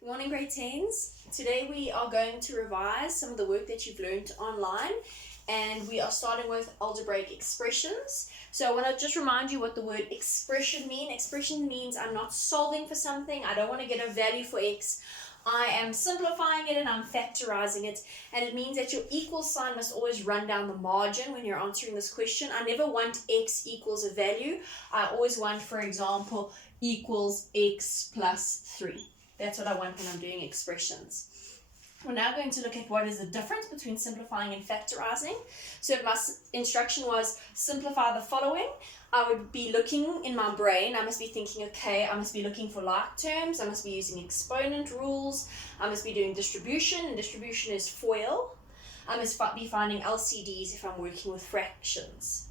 Good morning, grade 10s. Today we are going to revise some of the work that you've learned online, and we are starting with algebraic expressions. So I want to just remind you what the word expression means. Expression means I'm not solving for something. I don't want to get a value for x. I am simplifying it and I'm factorizing it, and it means that your equal sign must always run down the margin when you're answering this question. I never want x equals a value. I always want, for example, equals x plus 3. That's what I want when I'm doing expressions. We're now going to look at what is the difference between simplifying and factorizing. So if my instruction was simplify the following, I would be looking in my brain, I must be thinking, okay, I must be looking for like terms, I must be using exponent rules, I must be doing distribution, and distribution is FOIL. I must be finding LCDs if I'm working with fractions.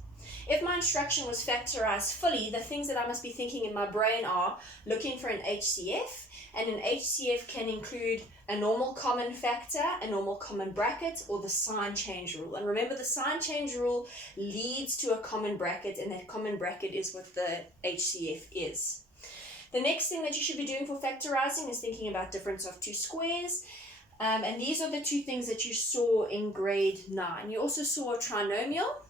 If my instruction was factorized fully, the things that I must be thinking in my brain are looking for an HCF, and an HCF can include a normal common factor, a normal common bracket, or the sign change rule. And remember, the sign change rule leads to a common bracket, and that common bracket is what the HCF is. The next thing that you should be doing for factorizing is thinking about difference of two squares. And these are the two things that you saw in grade 9. You also saw a trinomial,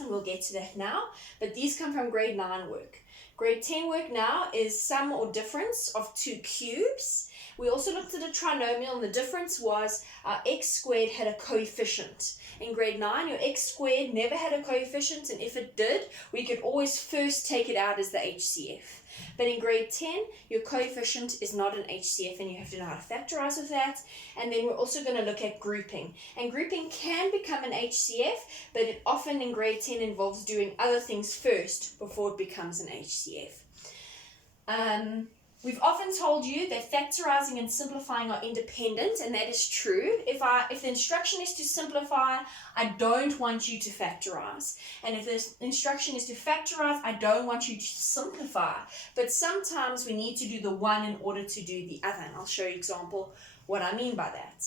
and we'll get to that now, but these come from grade 9 work. Grade 10 work now is sum or difference of two cubes. We also looked at a trinomial, and the difference was our x squared had a coefficient. In grade 9, your x squared never had a coefficient, and if it did, we could always first take it out as the HCF. But in grade 10, your coefficient is not an HCF, and you have to know how to factorize with that. And then we're also going to look at grouping. And grouping can become an HCF, but it often in grade 10 involves doing other things first before it becomes an HCF. We've often told you that factorizing and simplifying are independent, and that is true. If the instruction is to simplify, I don't want you to factorize. And if the instruction is to factorize, I don't want you to simplify. But sometimes we need to do the one in order to do the other. And I'll show you an example what I mean by that.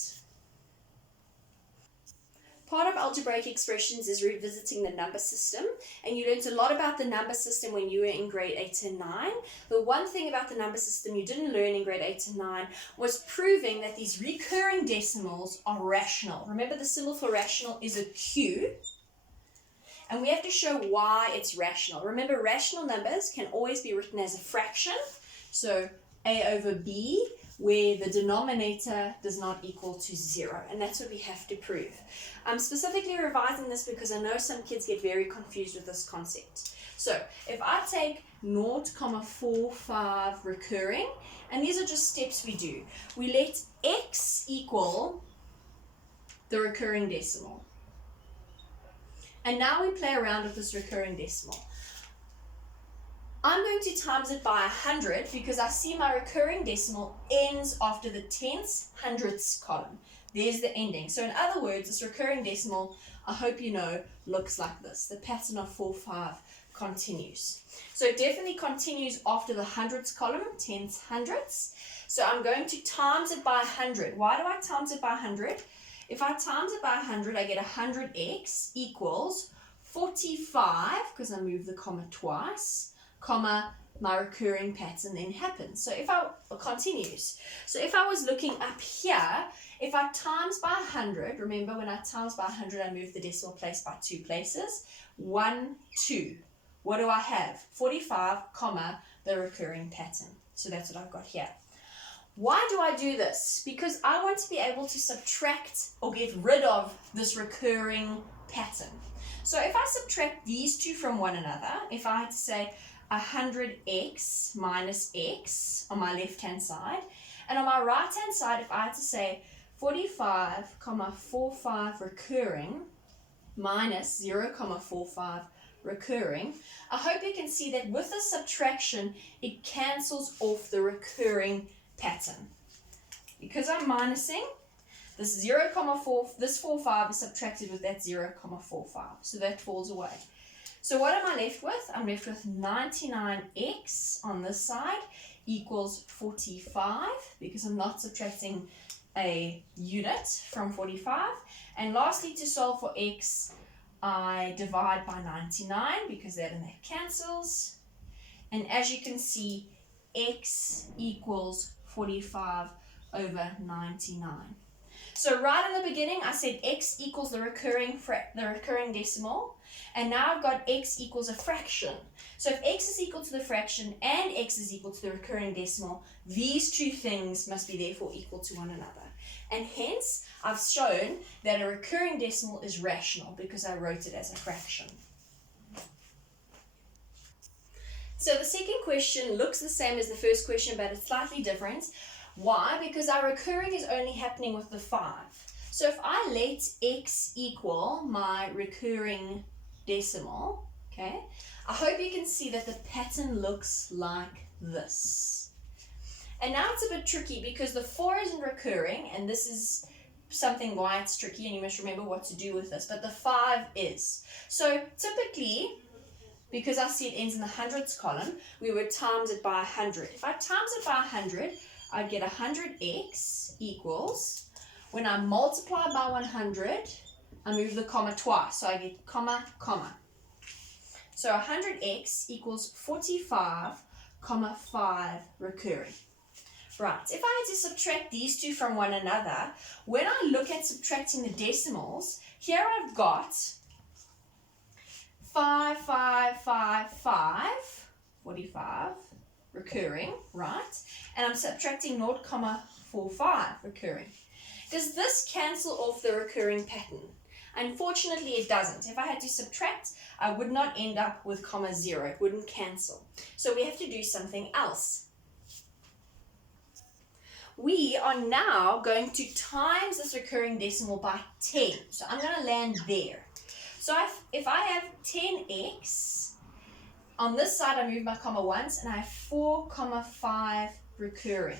Part of algebraic expressions is revisiting the number system, and you learned a lot about the number system when you were in grade 8 and 9. The one thing about the number system you didn't learn in grade 8 and 9 was proving that these recurring decimals are rational. Remember, the symbol for rational is a Q, and we have to show why it's rational. Remember, rational numbers can always be written as a fraction, so A over B, where the denominator does not equal to 0, and that's what we have to prove. I'm specifically revising this because I know some kids get very confused with this concept. So if I take 0.45 recurring, and these are just steps we do, we let x equal the recurring decimal. And now we play around with this recurring decimal. I'm going to times it by 100 because I see my recurring decimal ends after the tenths, hundredths column. There's the ending. So in other words, this recurring decimal, I hope you know, looks like this. The pattern of 4, 5 continues. So it definitely continues after the hundredths column, tenths, hundredths. So I'm going to times it by 100. Why do I times it by 100? If I times it by 100, I get 100x equals 45, because I moved the comma twice, comma, my recurring pattern then happens. So if I continues. So if I was looking up here, if I times by 100, remember when I times by 100, I move the decimal place by 2 places. 1, 2. What do I have? 45, comma, the recurring pattern. So that's what I've got here. Why do I do this? Because I want to be able to subtract or get rid of this recurring pattern. So if I subtract these two from one another, if I had to say 100x minus x on my left-hand side, and on my right-hand side, if I had to say 45,45 recurring minus 0,45 recurring, I hope you can see that with the subtraction, it cancels off the recurring pattern. Because I'm minusing, this 0,4, this 45 is subtracted with that 0,45, so that falls away. So what am I left with? I'm left with 99x on this side equals 45, because I'm not subtracting a unit from 45. And lastly, to solve for x, I divide by 99 because that and that cancels. And as you can see, x equals 45 over 99. So right in the beginning, I said x equals the recurring decimal, and now I've got x equals a fraction. So if x is equal to the fraction and x is equal to the recurring decimal, these two things must be therefore equal to one another. And hence, I've shown that a recurring decimal is rational because I wrote it as a fraction. So the second question looks the same as the first question, but it's slightly different. Why? Because our recurring is only happening with the 5. So if I let x equal my recurring decimal, okay, I hope you can see that the pattern looks like this. And now it's a bit tricky because the 4 isn't recurring, and this is something why it's tricky, and you must remember what to do with this, but the 5 is. So typically, because I see it ends in the hundreds column, we would times it by 100. If I times it by 100, I'd get 100x equals, when I multiply by 100, I move the comma twice, so I get comma, comma. So 100x equals 45, comma 5 recurring. Right, if I had to subtract these two from one another, when I look at subtracting the decimals, here I've got 5, 5, 5, 5, 45 recurring, right? And I'm subtracting 0.45 recurring. Does this cancel off the recurring pattern? Unfortunately, it doesn't. If I had to subtract, I would not end up with comma 0. It wouldn't cancel. So we have to do something else. We are now going to times this recurring decimal by 10. So I'm going to land there. So if I have 10x, on this side I move my comma once, and I have 4, 5 recurring.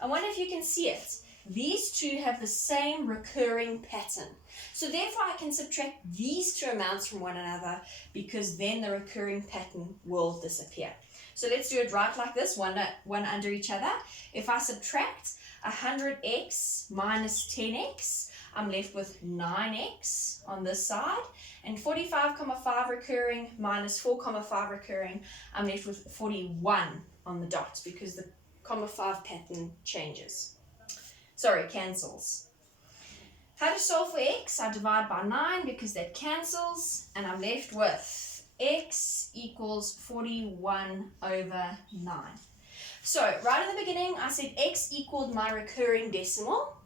I wonder if you can see it. These two have the same recurring pattern. So therefore I can subtract these two amounts from one another, because then the recurring pattern will disappear. So let's do it right like this, one under each other. If I subtract 100x minus 10x, I'm left with 9x on this side, and 45, 5 recurring minus 4, 5 recurring, I'm left with 41 on the dot, because the comma 5 pattern changes. Sorry, cancels. How to solve for x? I divide by 9 because that cancels, and I'm left with x equals 41 over 9. So right in the beginning I said x equaled my recurring decimal,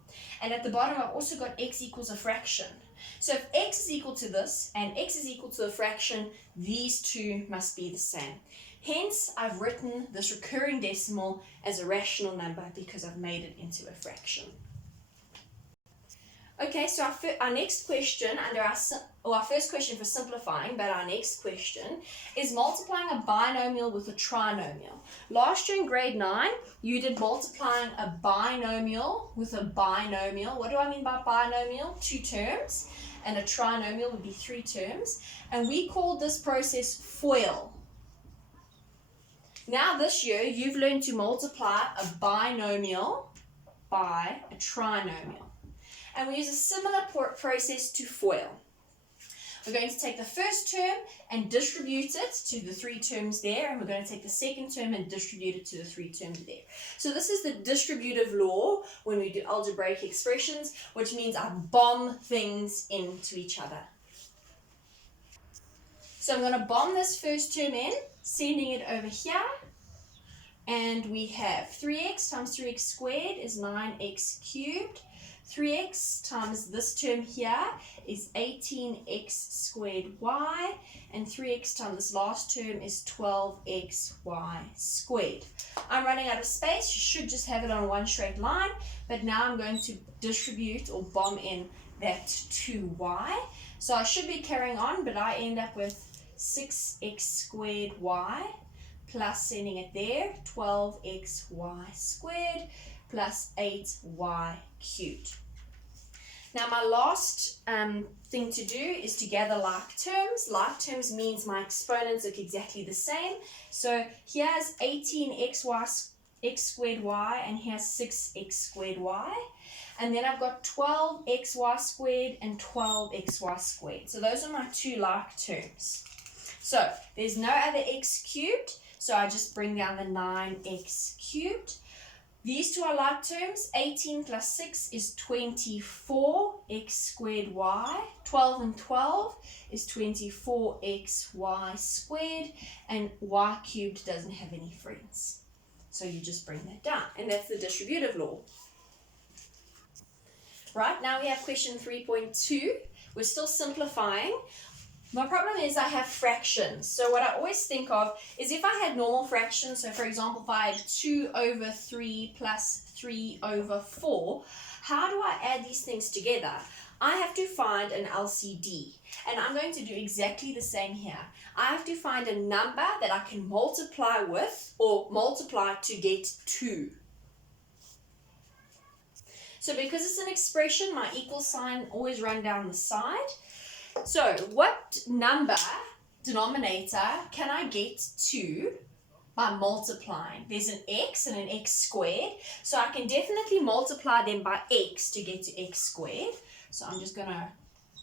and at the bottom I've also got x equals a fraction. So if x is equal to this and x is equal to a fraction, these two must be the same. Hence, I've written this recurring decimal as a rational number because I've made it into a fraction. Okay, so our next question under our first question for simplifying, but our next question is multiplying a binomial with a trinomial. Last year in grade 9, you did multiplying a binomial with a binomial. What do I mean by binomial? 2 terms, and a trinomial would be 3 terms, and we called this process FOIL. Now this year, you've learned to multiply a binomial by a trinomial. And we use a similar process to FOIL. We're going to take the first term and distribute it to the 3 terms there, and we're going to take the second term and distribute it to the 3 terms there. So this is the distributive law when we do algebraic expressions, which means I bomb things into each other. So I'm going to bomb this first term in, sending it over here, and we have 3x times 3x squared is 9x cubed. 3x times this term here is 18x squared y, and 3x times this last term is 12xy squared. I'm running out of space. You should just have it on one straight line, but now I'm going to distribute or bomb in that 2y. So I should be carrying on, but I end up with 6x squared y plus, sending it there, 12xy squared plus 8y cubed. Now my last thing to do is to gather like terms. Like terms means my exponents look exactly the same. So here's 18x squared y, and here's 6x squared y. And then I've got 12xy squared and 12xy squared. So those are my 2 like terms. So there's no other x cubed, so I just bring down the 9x cubed. These two are like terms. 18 plus 6 is 24 x squared y. 12 and 12 is 24 xy squared. And y cubed doesn't have any friends. So you just bring that down. And that's the distributive law. Right, now we have question 3.2. We're still simplifying. My problem is I have fractions. So what I always think of is if I had normal fractions, so for example, if I had 2 over 3 plus 3 over 4, how do I add these things together? I have to find an LCD. And I'm going to do exactly the same here. I have to find a number that I can multiply with or multiply to get 2. So because it's an expression, my equal sign always run down the side. So what number, denominator, can I get to by multiplying? There's an x and an x squared. So I can definitely multiply them by x to get to x squared. So I'm just going to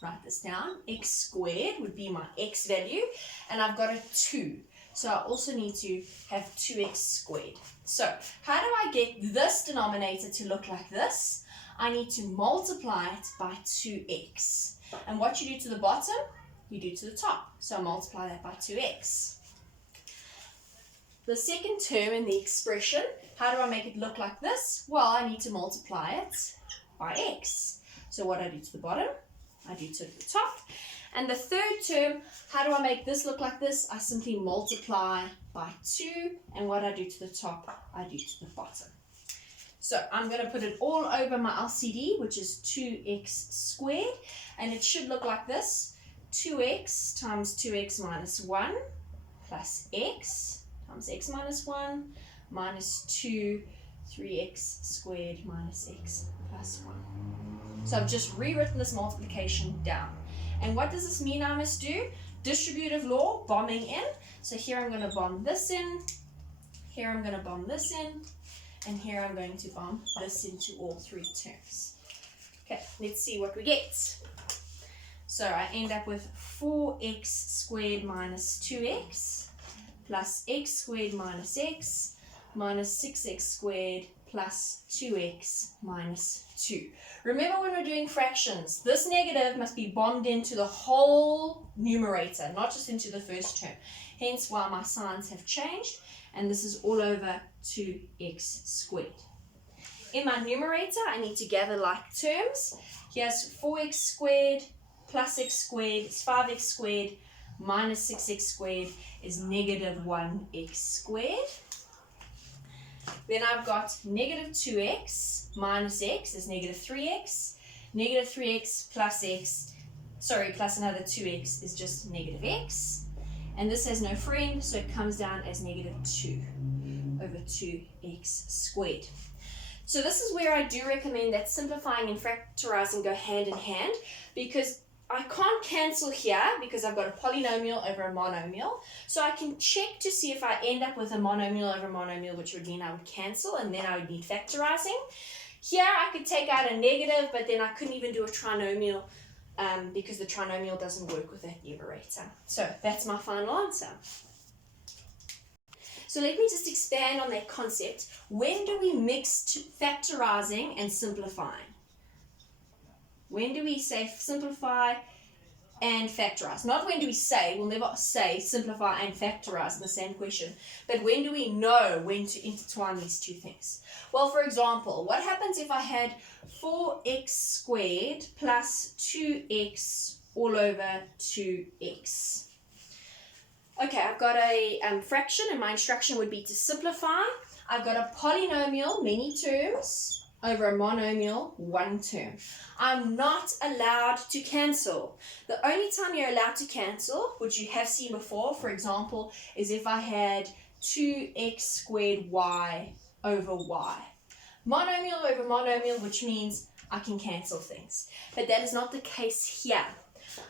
write this down. X squared would be my x value. And I've got a 2. So I also need to have 2x squared. So how do I get this denominator to look like this? I need to multiply it by 2x. And what you do to the bottom, you do to the top. So I multiply that by 2x. The second term in the expression, how do I make it look like this? Well, I need to multiply it by x. So what I do to the bottom, I do to the top. And the third term, how do I make this look like this? I simply multiply by 2. And what I do to the top, I do to the bottom. So I'm going to put it all over my LCD, which is 2x squared. And it should look like this. 2x times 2x minus 1 plus x times x minus 1 minus 2, 3x squared minus x plus 1. So I've just rewritten this multiplication down. And what does this mean I must do? Distributive law, bombing in. So here I'm going to bomb this in. Here I'm going to bomb this in. And here I'm going to bomb this into all 3 terms. Okay, let's see what we get. So I end up with 4x squared minus 2x plus x squared minus x minus 6x squared plus 2x minus 2. Remember when we're doing fractions, this negative must be bombed into the whole numerator, not just into the first term. Hence why my signs have changed. And this is all over 2x squared. In my numerator, I need to gather like terms. Here's 4x squared plus x squared is 5x squared minus 6x squared is negative 1x squared. Then I've got negative 2x minus x is negative 3x. Negative 3x plus x, plus another 2x is just negative x. And this has no friend, so it comes down as negative 2 over 2x squared. So this is where I do recommend that simplifying and factorizing go hand in hand, because I can't cancel here because I've got a polynomial over a monomial. So I can check to see if I end up with a monomial over monomial, which would mean I would cancel, and then I would need factorizing. Here I could take out a negative, but then I couldn't even do a trinomial because the trinomial doesn't work with that numerator. So that's my final answer. So let me just expand on that concept. When do we mix factorizing and simplifying? When do we say simplify and factorize? Not when do we say, we'll never say simplify and factorize in the same question, but when do we know when to intertwine these two things? Well, for example, what happens if I had 4x squared plus 2x all over 2x? Okay, I've got a fraction, and my instruction would be to simplify. I've got a polynomial, many terms, over a monomial, one term. I'm not allowed to cancel. The only time you're allowed to cancel, which you have seen before, for example, is if I had 2x squared y over y. Monomial over monomial, which means I can cancel things. But that is not the case here.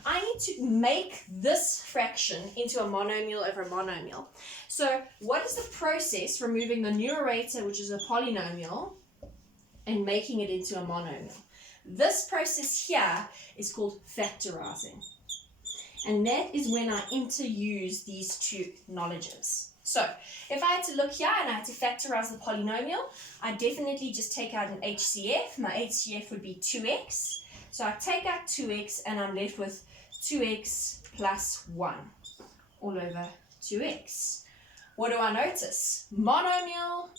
I need to make this fraction into a monomial over a monomial. So what is the process removing the numerator, which is a polynomial, and making it into a monomial? This process here is called factorizing. And that is when I interuse these two knowledges. So if I had to look here and I had to factorize the polynomial, I definitely just take out an HCF. My HCF would be 2x. So I take out 2x and I'm left with 2x plus 1 all over 2x. What do I notice? Monomial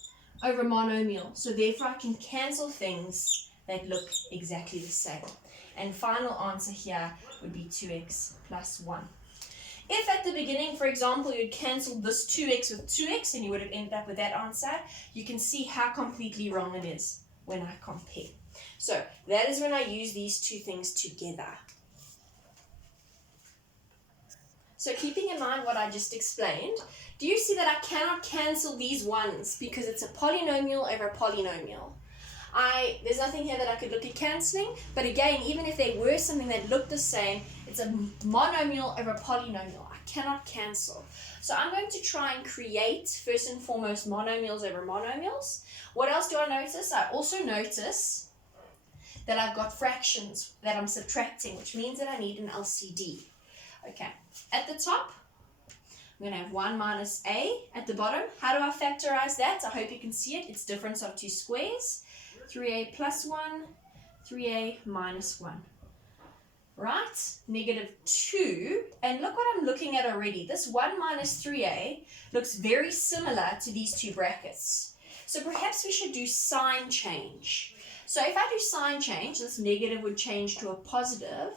over monomial. So therefore I can cancel things that look exactly the same. And final answer here would be 2x plus 1. If at the beginning, for example, you'd cancelled this 2x with 2x and you would have ended up with that answer, you can see how completely wrong it is when I compare. So that is when I use these two things together. So keeping in mind what I just explained, do you see that I cannot cancel these ones because it's a polynomial over a polynomial? There's nothing here that I could look at cancelling, but again, even if there were something that looked the same, it's a monomial over a polynomial. I cannot cancel. So I'm going to try and create, first and foremost, monomials over monomials. What else do I notice? I also notice that I've got fractions that I'm subtracting, which means that I need an LCD. Okay, at the top, I'm going to have 1 minus a. At the bottom, how do I factorize that? I hope you can see it. It's difference of two squares. 3a plus 1, 3a minus 1. Right? Negative 2. And look what I'm looking at already. This 1 minus 3a looks very similar to these two brackets. So perhaps we should do sign change. So if I do sign change, this negative would change to a positive.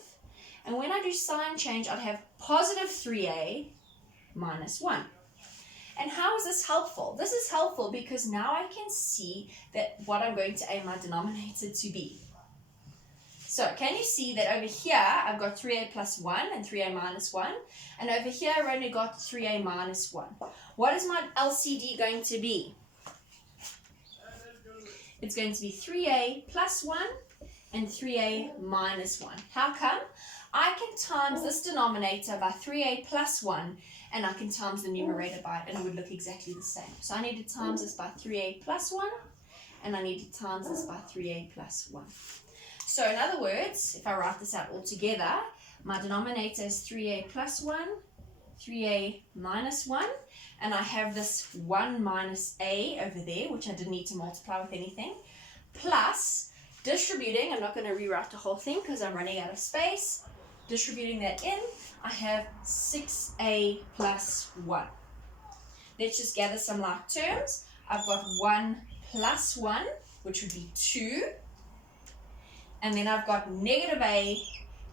And when I do sign change, I'd have positive 3a minus 1. And how is this helpful? This is helpful because now I can see that what I'm going to aim my denominator to be. So can you see that over here I've got 3a plus 1 and 3a minus 1, and over here I've only got 3a minus 1. What is my LCD going to be? It's going to be 3a plus 1 and 3a minus 1. How come? I can times this denominator by 3a plus 1, and I can times the numerator by it, and it would look exactly the same. So I need to times this by 3a plus 1, and I need to times this by 3a plus 1. So in other words, if I write this out all together, my denominator is 3a plus 1, 3a minus 1, and I have this 1 minus a over there, which I didn't need to multiply with anything, plus distributing, I'm not going to rewrite the whole thing because I'm running out of space. Distributing that in, I have 6a plus 1. Let's just gather some like terms. I've got 1 plus 1, which would be 2. And then I've got negative a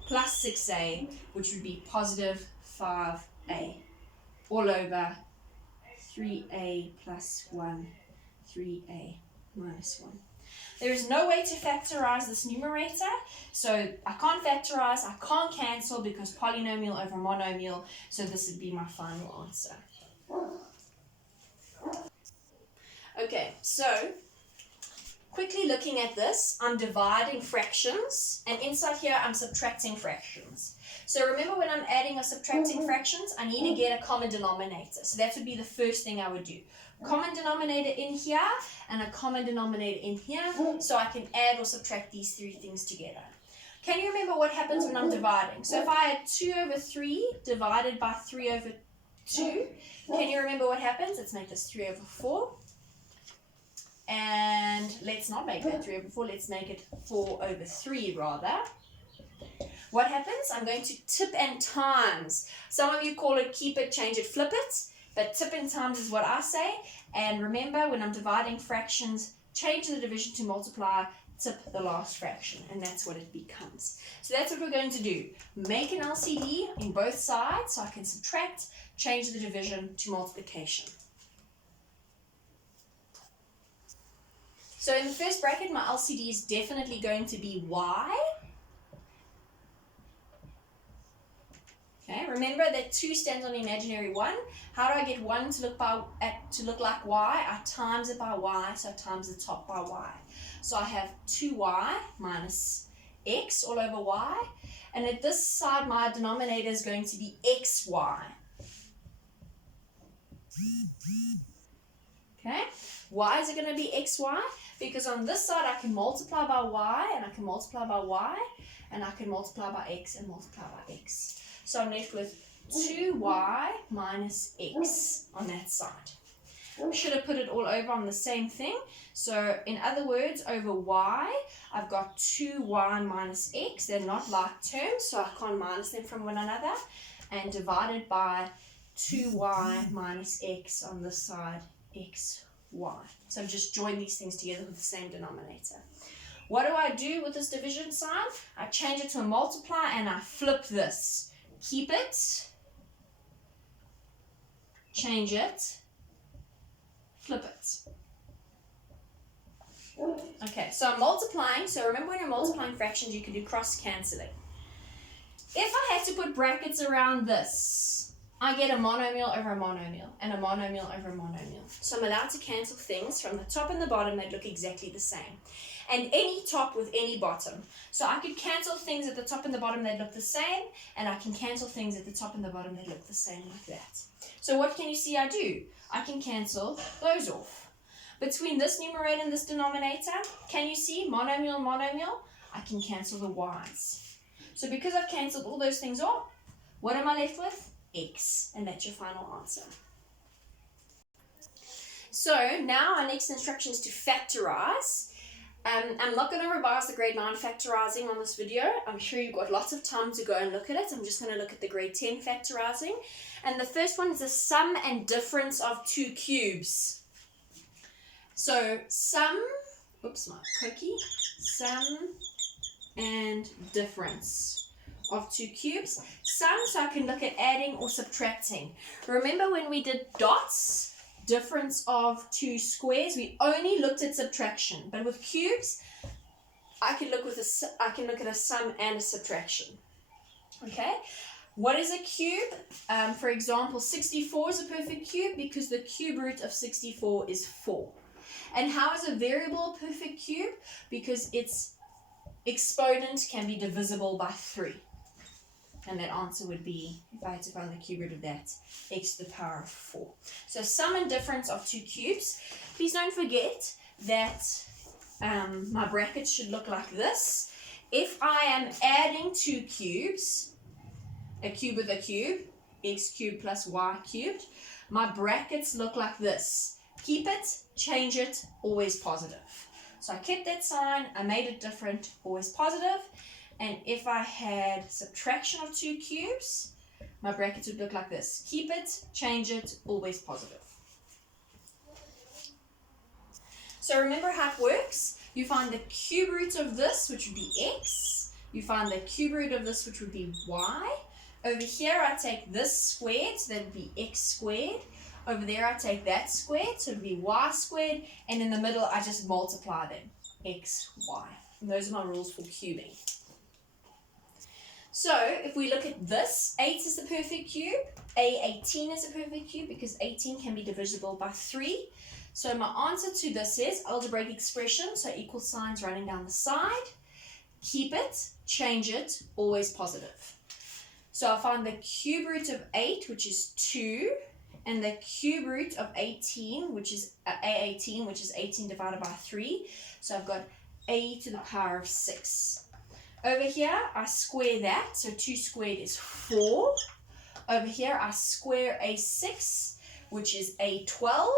plus 6a, which would be positive 5a. All over 3a plus 1, 3a minus 1. There is no way to factorize this numerator, so I can't factorize, I can't cancel because polynomial over monomial, so this would be my final answer. Okay, so quickly looking at this, I'm dividing fractions, and inside here I'm subtracting fractions. So remember, when I'm adding or subtracting fractions, I need to get a common denominator. So that would be the first thing I would do. Common denominator in here and a common denominator in here, so I can add or subtract these three things together. Can you remember what happens when I'm dividing? So if I had 2 over 3 divided by 3 over 2, can you remember what happens? Let's make this 3 over 4. And let's not make that 3 over 4, let's make it 4 over 3 rather. What happens? I'm going to tip and times. Some of you call it keep it, change it, flip it. But tip and times is what I say. And remember, when I'm dividing fractions, change the division to multiply, tip the last fraction. And that's what it becomes. So that's what we're going to do. Make an LCD in both sides so I can subtract, change the division to multiplication. So in the first bracket, my LCD is definitely going to be y. Okay, remember that 2 stands on the imaginary 1. How do I get 1 to look like y? I times it by y, so I times the top by y. So I have 2y minus x all over y. And at this side, my denominator is going to be xy. Okay, why is it going to be xy? Because on this side, I can multiply by y, and I can multiply by y, and I can multiply by x and multiply by x. So I'm left with 2y minus x on that side. I should have put it all over on the same thing. So in other words, over y, I've got 2y minus x. They're not like terms, so I can't minus them from one another. And divided by 2y minus x on this side, xy. So I've just joined these things together with the same denominator. What do I do with this division sign? I change it to a multiply and I flip this. Keep it, change it, flip it. Okay, so I'm multiplying. So remember, when you're multiplying fractions, you can do cross-cancelling. If I had to put brackets around this, I get a monomial over a monomial and a monomial over a monomial. So I'm allowed to cancel things from the top and the bottom that look exactly the same. And any top with any bottom. So I could cancel things at the top and the bottom that look the same, and I can cancel things at the top and the bottom that look the same like that. So what can you see I do? I can cancel those off. Between this numerator and this denominator, can you see monomial, monomial? I can cancel the y's. So because I've cancelled all those things off, what am I left with? X. And that's your final answer. So now our next instruction is to factorize. I'm not going to revise the grade 9 factorizing on this video. I'm sure you've got lots of time to go and look at it. I'm just going to look at the grade 10 factorizing. And the first one is the sum and difference of two cubes. So sum and difference of two cubes. Sum, so I can look at adding or subtracting. Remember when we did dots, difference of two squares, we only looked at subtraction. But with cubes, I can look at a sum and a subtraction. Okay? What is a cube? For example, 64 is a perfect cube because the cube root of 64 is 4. And how is a variable a perfect cube? Because its exponent can be divisible by 3. And that answer would be, if I had to find the cube root of that, x to the power of 4. So sum and difference of two cubes. Please don't forget that my brackets should look like this. If I am adding two cubes, a cube with a cube, x cubed plus y cubed, my brackets look like this. Keep it, change it, always positive. So I kept that sign, I made it different, always positive. And if I had subtraction of two cubes, my brackets would look like this. Keep it, change it, always positive. So remember how it works. You find the cube root of this, which would be x. You find the cube root of this, which would be y. Over here, I take this squared, so that would be x squared. Over there, I take that squared, so it would be y squared. And in the middle, I just multiply them, x, y. And those are my rules for cubing. So, if we look at this, 8 is the perfect cube. 18 is a perfect cube because 18 can be divisible by 3. So, my answer to this is algebraic expression, so equal signs running down the side. Keep it, change it, always positive. So, I find the cube root of 8, which is 2, and the cube root of 18, which is A18, which is 18 divided by 3. So, I've got a to the power of 6. Over here, I square that, so 2 squared is 4. Over here, I square A6, which is A12.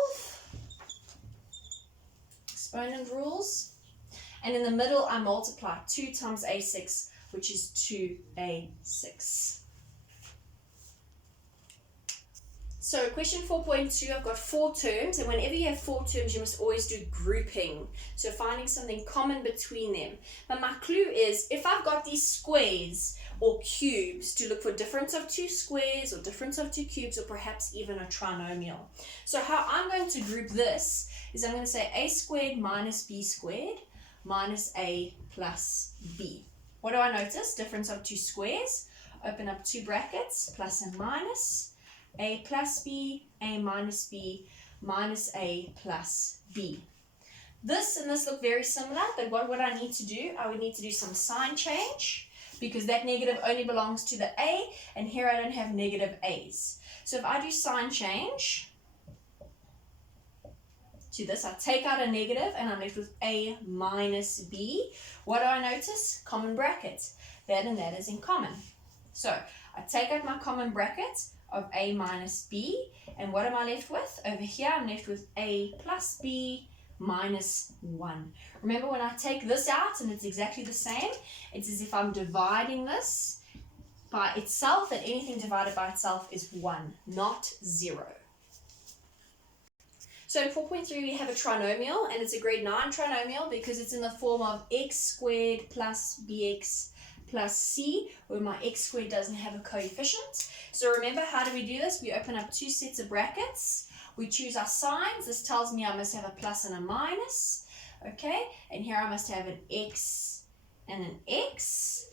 Exponent rules. And in the middle, I multiply 2 times A6, which is 2A6. So question 4.2, I've got 4 terms, and whenever you have 4 terms, you must always do grouping. So finding something common between them. But my clue is, if I've got these squares or cubes, to look for difference of 2 squares or difference of 2 cubes, or perhaps even a trinomial. So how I'm going to group this is I'm going to say a squared minus b squared minus a plus b. What do I notice? Difference of 2 squares. Open up 2 brackets, plus and minus. A plus b, a minus b, minus a plus b. This and this look very similar, but what would I need to do? I would need to do some sign change, because that negative only belongs to the a, and here I don't have negative a's. So if I do sign change to this, I take out a negative and I'm left with a minus b. What do I notice? Common brackets. That and that is in common. So I take out my common bracket of a minus b, and what am I left with? Over here I'm left with a plus b minus 1. Remember, when I take this out and it's exactly the same, it's as if I'm dividing this by itself, and anything divided by itself is 1, not 0. So in 4.3 we have a trinomial, and it's a grade 9 trinomial because it's in the form of x squared plus bx plus c, where my x squared doesn't have a coefficient. So remember, how do we do this? We open up two sets of brackets. We choose our signs. This tells me I must have a plus and a minus. Okay, and here I must have an x and an x.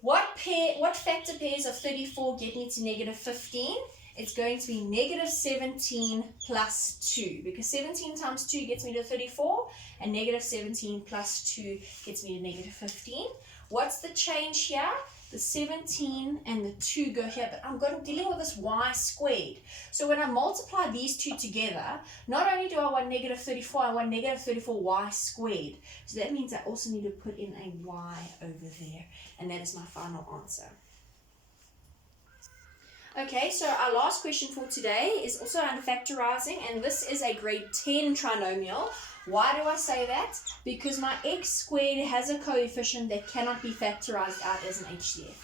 What factor pairs of 34 get me to negative 15? It's going to be negative 17 plus 2, because 17 times 2 gets me to 34, and negative 17 plus 2 gets me to negative 15. What's the change here? The 17 and the 2 go here, but I'm dealing with this y squared. So when I multiply these two together, not only do I want negative 34, I want negative 34y squared. So that means I also need to put in a y over there, and that is my final answer. Okay, so our last question for today is also under factorizing, and this is a grade 10 trinomial. Why do I say that? Because my x squared has a coefficient that cannot be factorized out as an HCF.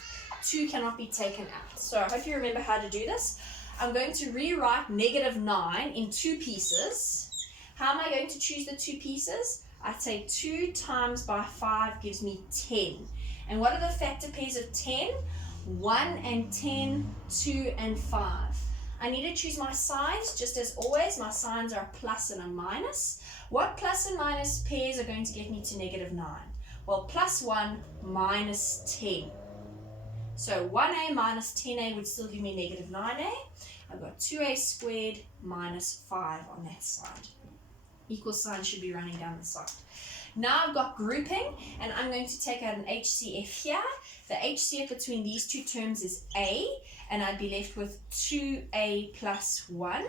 2 cannot be taken out. So I hope you remember how to do this. I'm going to rewrite negative 9 in two pieces. How am I going to choose the two pieces? I say 2 times by 5 gives me 10. And what are the factor pairs of 10? 1 and 10, 2 and 5. I need to choose my signs. Just as always, my signs are a plus and a minus. What plus and minus pairs are going to get me to negative 9? Well, plus 1 minus 10. So 1a minus 10a would still give me negative 9a. I've got 2a squared minus 5 on that side. Equal sign should be running down the side. Now I've got grouping, and I'm going to take out an HCF here. The HCF between these two terms is a, and I'd be left with 2a plus 1.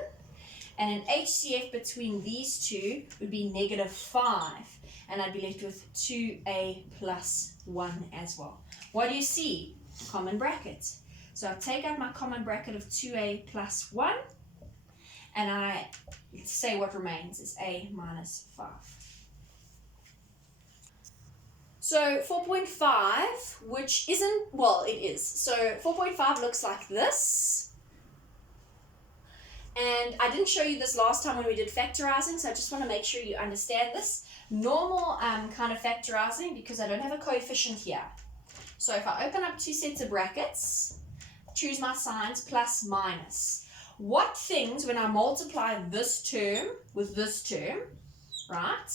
And an HCF between these two would be negative 5, and I'd be left with 2a plus 1 as well. What do you see? Common bracket. So I take out my common bracket of 2a plus 1, and I say what remains is a minus 5. So 4.5, which isn't, well, it is. So 4.5 looks like this. And I didn't show you this last time when we did factorizing, so I just want to make sure you understand this. Normal kind of factorizing, because I don't have a coefficient here. So if I open up two sets of brackets, choose my signs, plus, minus. What things, when I multiply this term with this term, right,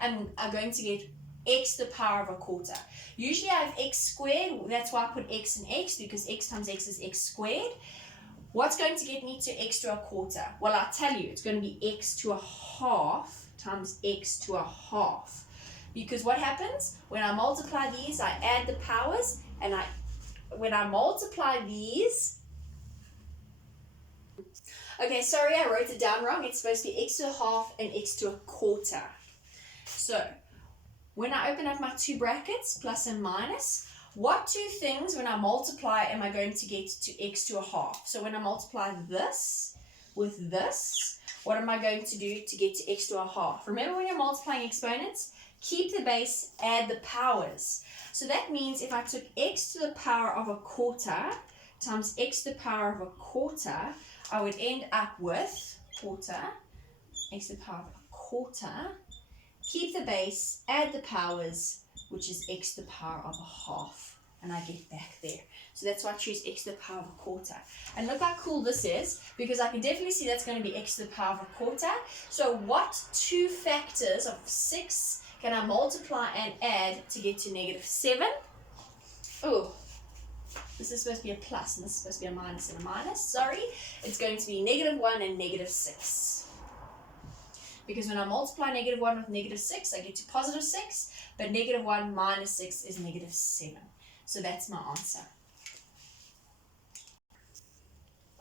are going to get x to the power of a quarter. Usually I have x squared, that's why I put x and x, because x times x is x squared. What's going to get me to x to a quarter? Well, I'll tell you, it's going to be x to a half times x to a half. Because what happens? When I multiply these, I add the powers, and when I multiply these, okay, sorry, I wrote it down wrong. It's supposed to be x to a half and x to a quarter. So when I open up my two brackets, plus and minus, what two things when I multiply am I going to get to x to a half? So when I multiply this with this, what am I going to do to get to x to a half? Remember, when you're multiplying exponents, keep the base, add the powers. So that means if I took x to the power of a quarter times x to the power of a quarter, I would end up with quarter, x to the power of a quarter. Keep the base, add the powers, which is x to the power of a half. And I get back there. So that's why I choose x to the power of a quarter. And look how cool this is, because I can definitely see that's going to be x to the power of a quarter. So what two factors of 6 can I multiply and add to get to negative 7? Oh, this is supposed to be a plus, and this is supposed to be a minus and a minus. Sorry, it's going to be negative 1 and negative 6. Because when I multiply negative 1 with negative 6, I get to positive 6, but negative 1 minus 6 is negative 7. So that's my answer.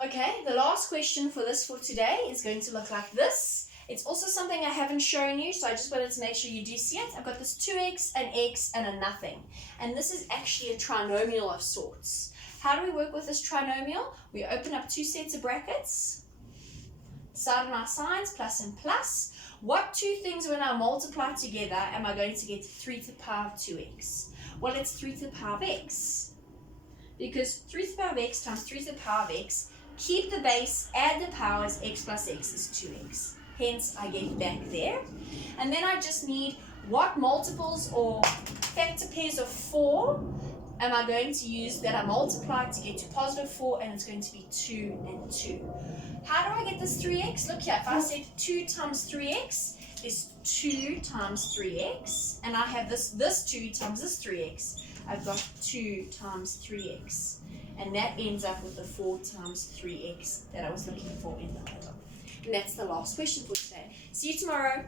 Okay, the last question for today is going to look like this. It's also something I haven't shown you, so I just wanted to make sure you do see it. I've got this 2x, an x, and a nothing. And this is actually a trinomial of sorts. How do we work with this trinomial? We open up two sets of brackets, decide on our signs, plus and plus. What two things, when I multiply together, am I going to get 3 to the power of 2x? Well, it's 3 to the power of x. Because 3 to the power of x times 3 to the power of x, keep the base, add the powers, x plus x is 2x. Hence, I get back there. And then I just need what multiples or factor pairs of 4 am I going to use that I multiply to get to positive 4, and it's going to be 2 and 2. How do I get this 3x? Look here, if I said 2 times 3x is 2 times 3x, and I have this 2 times this 3x, I've got 2 times 3x, and that ends up with the 4 times 3x that I was looking for in the middle. And that's the last question for today. See you tomorrow.